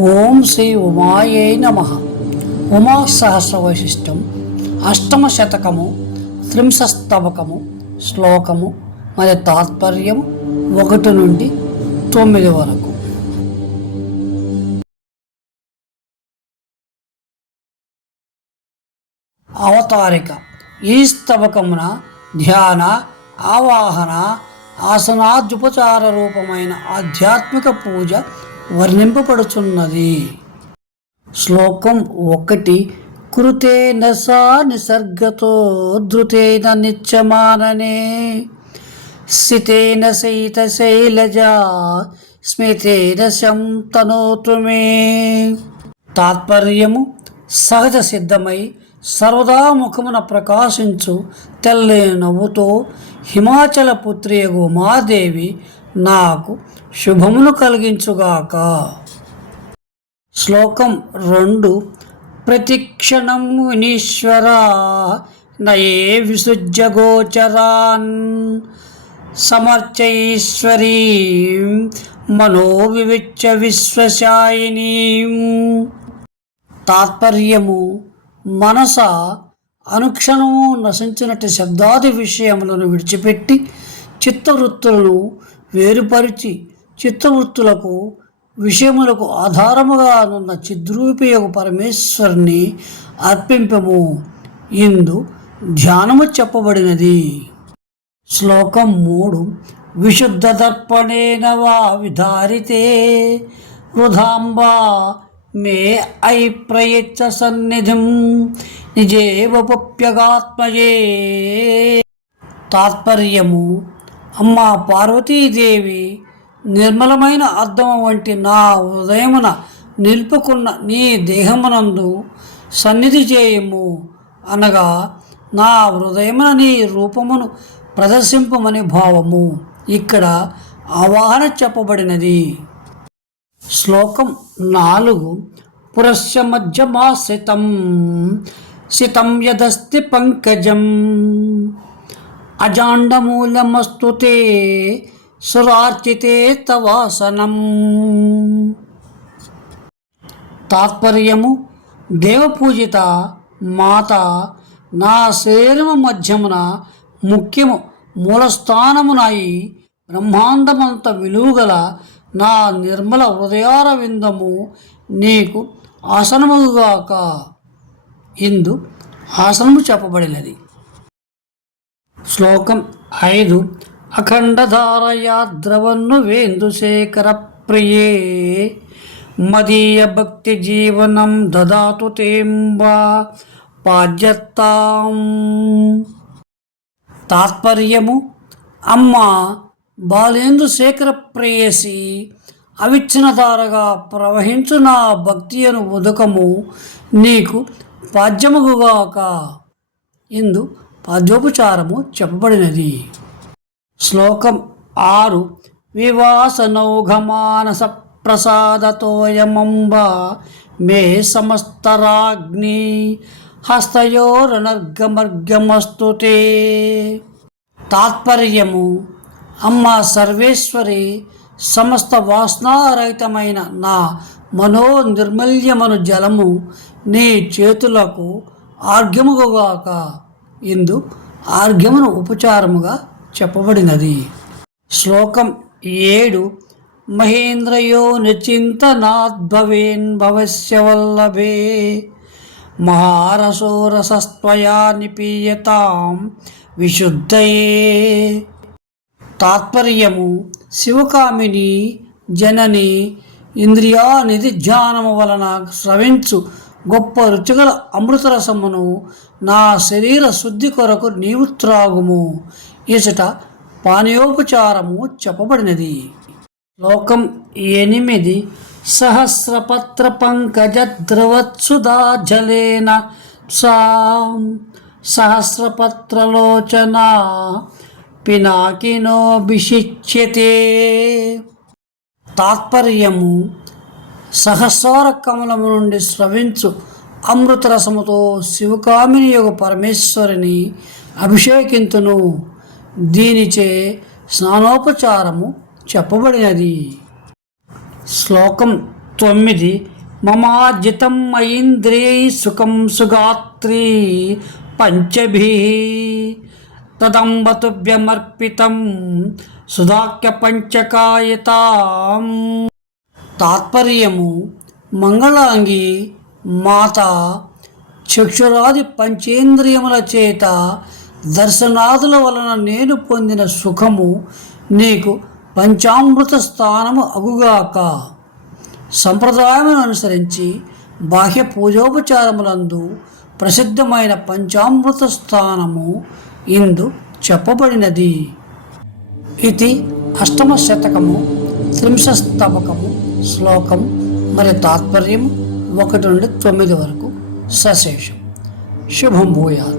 ఓం శ్రీ ఉమాయే నమ. ఉమా సహస్ర వైశిష్టం అష్టమ శతకము త్రింశస్తవకము శ్లోకము మరియు తాత్పర్యం ఒకటి నుండి తొమ్మిది వరకు. అవతారిక ఈ స్తవకమున ధ్యాన ఆవాహన ఆసనాద్యుపచార రూపమైన ఆధ్యాత్మిక పూజ వర్ణింపబడుచున్నది. శ్లోకం ఒకటి కృతేన సా నిసర్గతో ధృతేన నిత్యమాననే స్థితేన సైత శైలజా స్మితేన శంతనోతు మే. తాత్పర్యము సహజ సిద్ధమై సర్వదా ముఖమున ప్రకాశించు తెల్లే నవ్వుతో హిమాచల పుత్రియగు మాదేవి నాకు శుభమును కలిగించుగాక. శ్లోకం రెండు. ప్రతిక్షణం వినీశ్వరా నయే విసృజ్య గోచరాన్ సమర్చైశ్వరీ మనో వివిచ్చ విశ్వశాయిని. తాత్పర్యము మనస అనుక్షణము నశించినట్టు శబ్దాది విషయములను విడిచిపెట్టి చిత్తవృత్తులను వేరుపరిచి చిత్తవృత్తులకు విషయములకు ఆధారముగా నున్న చిద్రూపియకు పరమేశ్వరుని అర్పింపము. ఇందు ధ్యానము చెప్పబడినది. శ్లోకం మూడు. విశుద్ధ దర్పణేన వా విధారితే వృధాంబా మే ఐ ప్రయచ్చ సన్నిధిం నిజేవప్యగాత్మయే తాత్పర్యము అమ్మా పార్వతీదేవి నిర్మలమైన అర్థము వంటి నా హృదయమున నిలుపుకున్న నీ దేహమునందు సన్నిధి చేయము అనగా నా హృదయమున నీ రూపమును ప్రదర్శింపమని భావము. ఇక్కడ ఆవాహన చెప్పబడినది. శ్లోకం నాలుగు. పురస్య మధ్యమాశ్రితం శితం యదస్తి పంకజం. అజాండమూలమస్తు తే సురార్చితే తవాసనం. తాత్పర్యము దేవపూజిత మాత నా శరీరము మధ్యమున ముఖ్యము మూలస్థానమునాయి బ్రహ్మాండమంత విలువగల నా నిర్మల హృదయార విందము నీకు ఆసనముగాక. ఇందు ఆసనము చెప్పబడినది. శ్లోకం ఐదు. అఖండధారయా ద్రవన్ను వేందుశేఖర ప్రియే మదీయ భక్తి జీవనం దదాతు తేంబా పాద్యత్తాం. తాత్పర్యము అమ్మ బాలేందు శేఖర ప్రేయసి అవిచ్ఛిన్నధారగా ప్రవహించు నా భక్తి అను ఉదకము నీకు పాద్యముగుగాక. ఇందు పాద్యోపచారము చెప్పబడినది. శ్లోకం ఆరు వివాసనౌఘమానస ప్రసాదతోయమంబ మే సమస్తరాగ్ని హస్తయోరనర్గమర్గమస్తు తాత్పర్యము అమ్మ సర్వేశ్వరి సమస్త వాసనారహితమైన నా మనో నిర్మల్యమను జలము నీ చేతులకు ఆర్ఘ్యముగాక. ఇందు ఆర్ఘ్యమును ఉపచారముగా చెప్పబడినది. శ్లోకం ఏడు. మహేంద్రయో నిచింతనాద్భవేన్ భవస్య వల్లభే. మహారసోరసస్త్వయా నిపీయతాం విశుద్ధయే. తాత్పర్యము శివకామిని జనని ఇంద్రియా ధ్యానము వలన స్రవించు గొప్ప రుచిగల అమృతరసమును నా శరీర శుద్ధి కొరకు నీవు త్రాగుము. ఇచట పానీయోపచారము చెప్పబడినది. శ్లోకం ఎనిమిది. సహస్రపత్ర పంకజ ద్రవత్సుధాజలేన సా. సహస్రపత్రలోచనా పినాకినోభిషిచ్యతే. తాత్పర్యము సహస్ర కమలము నుండి స్రవించు అమృతరసముతో శివకామిని యొక్క పరమేశ్వరిని అభిషేకింతును. దీనిచే స్నానోపచారము చెప్పబడినది. శ్లోకం తొమ్మిది. మమార్జితం ఐంద్రియై సుఖం సుగాత్రి పంచభి. తదంబతుభ్యమర్పితం సుధాక్య పంచకాయతాం తాత్పర్యము మంగళాంగి మాత చక్షురాది పంచేంద్రియముల చేత దర్శనాదుల వలన నేను పొందిన సుఖము నీకు పంచామృత స్థానము అగుగాక. సంప్రదాయమును అనుసరించి బాహ్య పూజోపచారములందు ప్రసిద్ధమైన పంచామృత స్థానము ఇందు చెప్పబడినది. ఇది అష్టమ శతకము త్రింశస్తబకము శ్లోకం మరి తాత్పర్యం ఒకటి నుండి తొమ్మిది వరకు సశేషం. శుభం భూయాత్.